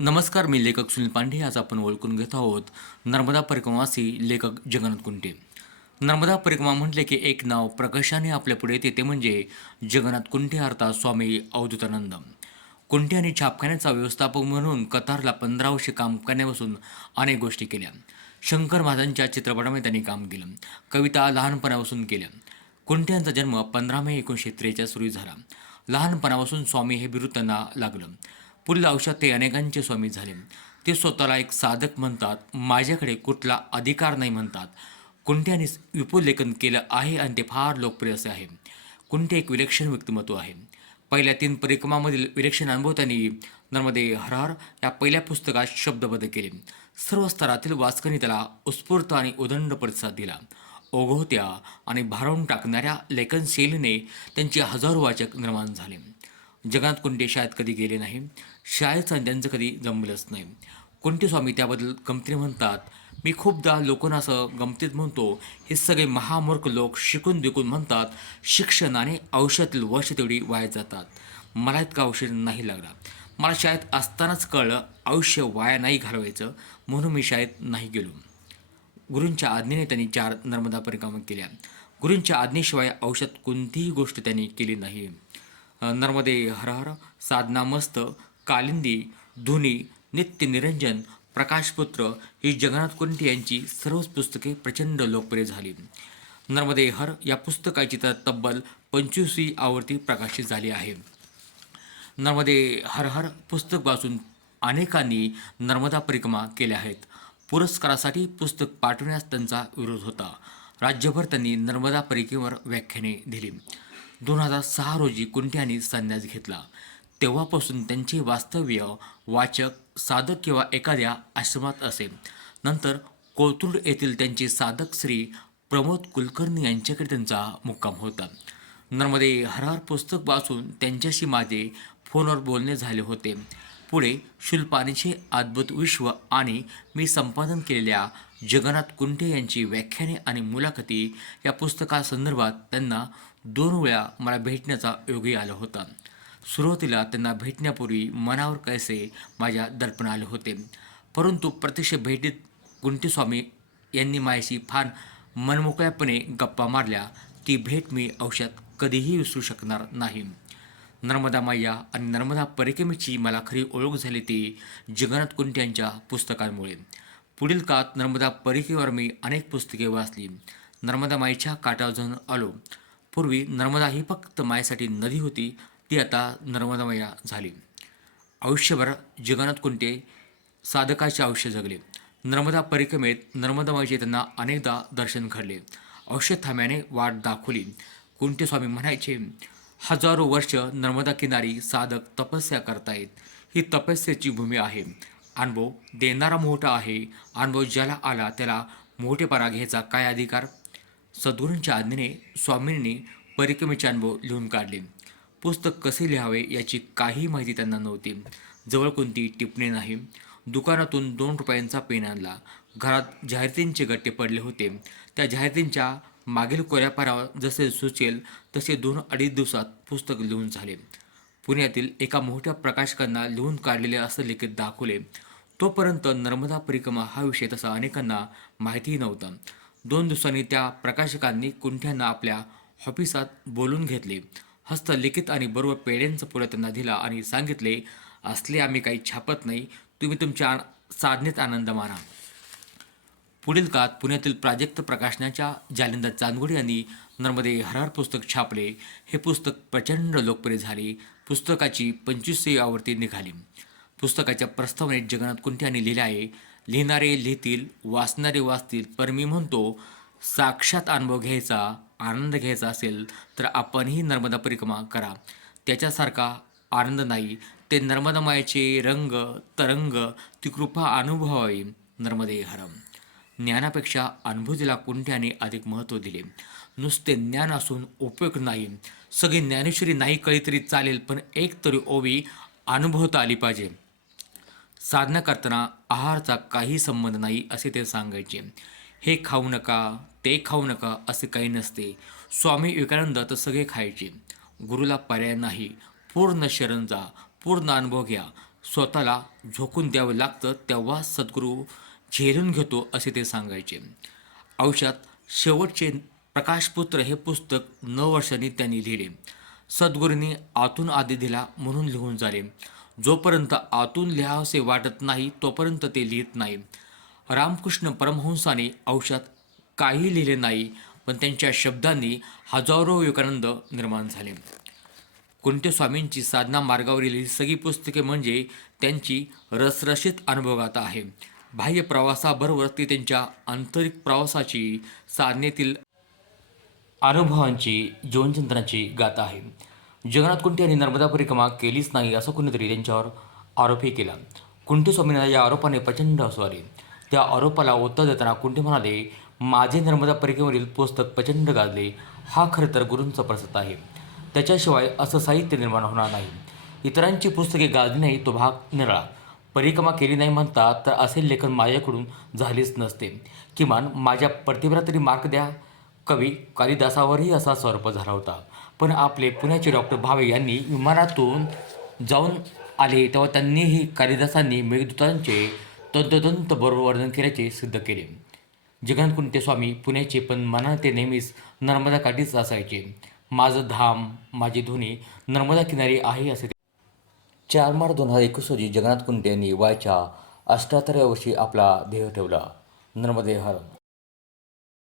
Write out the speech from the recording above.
नमस्कार, मी लेखक सुनील पांडे. आज आपण ओळखून घेत आहोत नर्मदा परिक्रमावासी लेखक जगन्नाथ कुंटे. नर्मदा परिक्रमा म्हटले की एक नाव प्रकाशाने आपल्या पुढे येते, ते म्हणजे जगन्नाथ कुंटे अर्थात स्वामी अवधूतानंद. कुंटे यांनी छापखान्याचा व्यवस्थापक म्हणून कतारला 15 वर्षे काम करण्यापासून अनेक गोष्टी केल्या. शंकर महाराजांच्या चित्रपटामध्ये त्यांनी काम केलं. कविता लहानपणापासून केल्या. कुंटे यांचा जन्म 15 मे 1943 रोजी झाला. लहानपणापासून स्वामी हे बिरुद त्यांना लागलं. पुढील आयुष्यात ते अनेकांचे स्वामी झाले. ते स्वतःला एक साधक म्हणतात. माझ्याकडे कुठला अधिकार नाही म्हणतात. कुंटे यांनी विपुल लेखन केलं आहे आणि ते फार लोकप्रिय असे आहे. कुंटे एक विलक्षण व्यक्तिमत्व आहे. पहिल्या 3 परिक्रमामधील विलक्षण अनुभव त्यांनी नर्मदे हर हर या पहिल्या पुस्तकात शब्दबद्ध केले. सर्व स्तरातील वाचकांनी त्याला उत्स्फूर्त आणि उदंड प्रतिसाद दिला. ओघवत्या आणि भारावून टाकणाऱ्या लेखनशैलीने त्यांचे हजारो वाचक निर्माण झाले. जगन्नाथ कुंटे शाळेत कधी गेले नाही. शाळेचं त्यांचं कधी जमलंच नाही. कुंटे स्वामी त्याबद्दल गमतीने म्हणतात, मी खूपदा लोकांना असं गमतीत म्हणतो, हे सगळे महामूर्ख लोक शिकून विकून म्हणतात शिक्षणाने आयुष्यातील वर्ष तेवढी वाया जातात. मला इतका औषध नाही लागला. मला शाळेत असतानाच कळलं आयुष्य वाया नाही घालवायचं, म्हणून मी शाळेत नाही गेलो. गुरूंच्या आज्ञेने त्यांनी 4 नर्मदा परिक्रमा केल्या. गुरूंच्या आज्ञेशिवाय आयुष्यात कोणतीही गोष्ट त्यांनी केली नाही. नर्मदे हर हर, साधना मस्त, कालिंदी, धुनी, नित्य निरंजन, प्रकाशपुत्र ही जगन्नाथ कुंटे यांची सर्वच पुस्तके प्रचंड लोकप्रिय झाली. नर्मदे हर या पुस्तकाची तर तब्बल 25वी आवृत्ती प्रकाशित झाली आहे. नर्मदे हर हर पुस्तक वाचून अनेकांनी नर्मदा परिक्रमा केल्या आहेत. पुरस्कारासाठी पुस्तक पाठवण्यास त्यांचा विरोध होता. राज्यभर त्यांनी नर्मदा परिक्रमेवर व्याख्याने दिली. 2006 रोजी कुंटे यांनी संन्यास घेतला. तेव्हापासून त्यांचे वास्तव्य वाचक, साधक किंवा एखाद्या आश्रमात असे. नंतर कोथरूड येथील त्यांचे साधक श्री प्रमोद कुलकर्णी यांच्याकडे त्यांचा मुक्काम होता. नर्मदे हर हर पुस्तक वाचून त्यांच्याशी माझे फोनवर बोलणे झाले होते. पुढे शूलपाणीचे अद्भुत विश्व आणि मी संपादन केलेल्या जगन्नाथ कुंटे यांची व्याख्याने आणि मुलाखती या पुस्तकासंदर्भात त्यांना 2 वेळा मला भेटण्याचा योगही आला होता. सुरुवातीला त्यांना भेटण्यापूर्वी मनावर कैसे माझ्या दडपण आले होते, परंतु प्रत्यक्ष भेटीत कुंटे स्वामी यांनी माझ्याशी फार मनमोकळ्यापणे गप्पा मारल्या. ती भेट मी आयुष्यात कधीही विसरू शकणार नाही. नर्मदा मैया आणि नर्मदा परिक्रमेची मला खरी ओळख झाली ती जगन्नाथ कुंटे यांच्या पुस्तकांमुळे. पुढील काळात नर्मदा परिक्रमेवर मी अनेक पुस्तके वाचली. नर्मदा माईच्या काठावर जाऊन आलो. पूर्वी नर्मदा ही फक्त मायेसाठी नदी होती, ती आता नर्मदा मैया झाली. आयुष्यभर जगन्नाथ कुंटे साधकाचे आयुष्य जगले. नर्मदा परिक्रमेत नर्मदा माईचे त्यांना अनेकदा दर्शन घडले. आयुष्य थांब्याने वाट दाखवली. कुंटे स्वामी म्हणायचे, हजारो वर्ष नर्मदा किनारी साधक तपस्या करतायत. ही तपस्येची भूमी आहे. अनुभव देणारा मोठा आहे. अनुभव ज्याला आला त्याला मोठेपणा घ्यायचा काय अधिकार. सद्गुरूंच्या आज्ञेने स्वामींनी परिक्रमेचे अनुभव लिहून काढले. पुस्तक कसे लिहावे याची काही माहिती त्यांना नव्हती. जवळ कोणती टिपणे नाही. दुकानातून 2 रुपयांचा पेन आणला. घरात जाहिरातींचे गट्टे पडले होते. त्या जाहिरातींच्या मागील कोऱ्यापारावर जसे सुचेल तसे 2-2.5 दिवसात पुस्तक लिहून झाले. पुण्यातील एका मोठ्या प्रकाशकांना लिहून काढलेले असं लिखित दाखवले. तोपर्यंत नर्मदा परिक्रमा हा विषय तसा अनेकांना माहितीही नव्हता. 2 दिवसांनी त्या प्रकाशकांनी कुंट्यांना आपल्या ऑफिसात बोलून घेतले. हस्तलिखित आणि बरोबर पेढ्यांचा पुढा त्यांना दिला आणि सांगितले, असले आम्ही काही छापत नाही. तुम्ही तुमच्या साधनेत आनंद माना. पुढील काळात पुण्यातील प्राजक्त प्रकाशनाच्या जालिंदर चांदगुडे यांनी नर्मदे हर हर पुस्तक छापले. हे पुस्तक प्रचंड लोकप्रिय झाले. पुस्तकाची 25वी आवृत्ती निघाली. पुस्तकाच्या प्रस्तावनेत जगन्नाथ कुंटे यांनी लिहिले आहे, लिहिणारे लिहितील, वाचणारे वाचतील, पण मी म्हणतो साक्षात अनुभव घ्यायचा, आनंद घ्यायचा असेल तर आपणही नर्मदा परिक्रमा करा. त्याच्यासारखा आनंद नाही. ते नर्मदा मायेचे रंग तरंग, ती कृपा अनुभवावी. नर्मदे हरम. ज्ञानापेक्षा अनुभूतीला कुंट्याने अधिक महत्त्व दिले. नुसते ज्ञान असून उपयोग नाही. सगळी ज्ञानेश्वरी नाही कळली तरी चालेल, पण एक तरी ओवी अनुभवता आली पाहिजे. साधना करताना आहाराचा काही संबंध नाही असे ते सांगायचे. हे खाऊ नका, ते खाऊ नका असे काही नसते. स्वामी विवेकानंद तर सगळे खायचे. गुरुला पर्याय नाही. पूर्ण शरण जा, पूर्ण अनुभव घ्या. स्वतःला झोकून द्यावं लागतं तेव्हा सद्गुरू झेलून घेतो असे ते सांगायचे. आयुष्यात शेवटचे प्रकाशपुत्र हे पुस्तक 9 वर्षांनी त्यांनी लिहिले. सद्गुरूंनी आतून आधी दिला म्हणून लिहून झाले. जोपर्यंत आतून लिहावसे वाटत नाही तोपर्यंत ते लिहित नाही. रामकृष्ण परमहंसाने आयुष्यात काही लिहिले नाही, पण त्यांच्या शब्दांनी हजारो विवेकानंद निर्माण झाले. कुंटे स्वामींची साधना मार्गावरील ही सगळी पुस्तके म्हणजे त्यांची रसरशीत अनुभवगाथा आहे. बाह्य प्रवासाबरोबर ती त्यांच्या आंतरिक प्रवासाची साधनेतील अनुभवांची जीवनचिंतनाची गाथा आहे. जगन्नाथ कुंटे यांनी नर्मदा परिक्रमा केलीच नाही असं कुणीतरी त्यांच्यावर आरोपही केला. कुंटे स्वामींना या आरोपाने प्रचंड हसू आले. त्या आरोपाला उत्तर देताना कुंटे म्हणाले, माझे नर्मदा परिक्रमेवरील पुस्तक प्रचंड गाजले. हा खरं तर गुरूंचा प्रसाद आहे. त्याच्याशिवाय असं साहित्य निर्माण होणार नाही. इतरांची पुस्तके गाजली नाही तो भाग निराळा. परिक्रमा केली नाही म्हणता तर असे लेखन माझ्याकडून झालेच नसते. किमान माझ्या प्रतिभेला तरी मार्क द्या. कवी कालिदासावरही असा स्वरूप झाला होता. पण आपले पुण्याचे डॉक्टर भावे यांनी विमानातून जाऊन आले तेव्हा त्यांनीही कालिदासांनी मेघदूतांचे तंतोतंत बरोबर वर्णन केल्याचे सिद्ध केले. जगन्नाथ कुंटे स्वामी पुण्याचे, पण मनात ते नेहमीच नर्मदा काठीच असायचे. माझं धाम माझी धुनी नर्मदा किनारी आहे असे 4 मार्च 2021 रोजी जगन्नाथ कुंटे यांनी वयाच्या 78व्या वर्षी आपला देह ठेवला. नर्मदे हर.